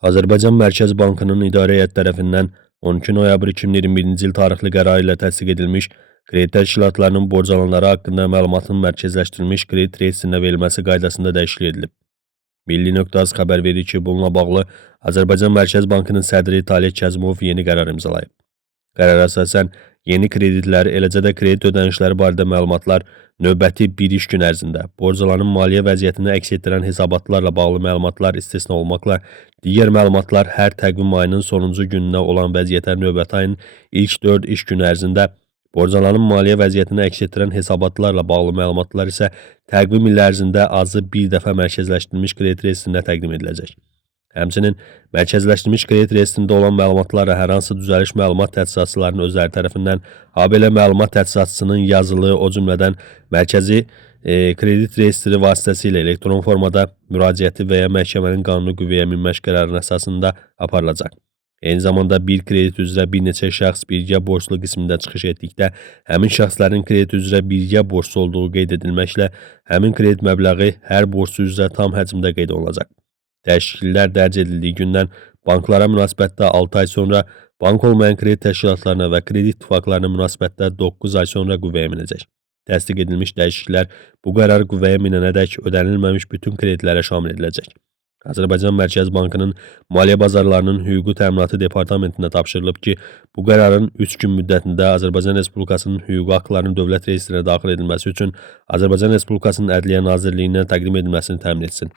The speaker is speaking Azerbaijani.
Azərbaycan Mərkəzi Bankının İdarə Heyəti tərəfindən 12 noyabr 2021-ci il tarixli qərar ilə təsdiq edilmiş kredit təşkilatlarının borc alanları haqqında məlumatın mərkəzləşdirilmiş kredit reyestrinə verilməsi qaydasında dəyişiklik edilib. Milli.az xəbər verir ki, bununla bağlı Azərbaycan Mərkəzi Bankının sədri Taleh Kəzimov yeni qərar imzalayıb. Qərara əsasən yeni kreditlər, eləcə də kredit ödənişləri barədə məlumatlar növbəti bir iş gün ərzində borc alanın maliyyə vəziyyətini əks etdirən hesabatlarla bağlı məlumatlar istisna olmaqla digər məlumatlar hər təqvim ayının sonuncu gününə olan vəziyyətə növbəti ayın ilk 4 iş günü ərzində, borc alanın maliyyə vəziyyətini əks etdirən hesabatlarla bağlı məlumatlar isə təqvim il ərzində azı bir dəfə mərkəzləşdirilmiş kredit reyestrinə təqdim ediləcək. Həmçinin mərkəzləşdirilmiş kredit reyestrində olan məlumatlarla hər hansı düzəliş məlumat təchizatçılarının özləri tərəfindən, habelə məlumat təchizatçısının yazılı, o cümlədən mərkəzi kredit reyestri vasitəsilə elektron formada müraciəti və ya məhkəmənin qanuni qüvvəyə minmək qərarının əsasında aparılacaq. Eyni zamanda bir kredit üzrə bir neçə şəxs birgə borclu qismində çıxış etdikdə, həmin şəxslərin kredit üzrə birgə borclu olduğu qeyd edilməklə, həmin kredit məbləği hər borclu üzrə tam həcmdə qeyd olunacaq. Dəyişikliklər dərc edildiyi gündən banklara münasibətdə 6 ay sonra, bank olmayan kredit təşkilatlarına və kredit ittifaqlarına münasibətdə 9 ay sonra qüvvəyə minəcək. Təsdiq edilmiş dəyişikliklər bu qərar qüvvəyə minənədək ödənilməmiş bütün kreditlərə şamil ediləcək. Azərbaycan Mərkəzi Bankının Maliyyə Bazarlarının Hüquqi Təminatı Departamentində tapşırılıb ki, bu qərarın 3 gün müddətində Azərbaycan Respublikasının hüquqi haqlarının dövlət reyestrinə daxil edilməsi üçün Azərbaycan Respublikasının Ədliyyə Nazirliyinə təqdim edilməsini təmin etsin.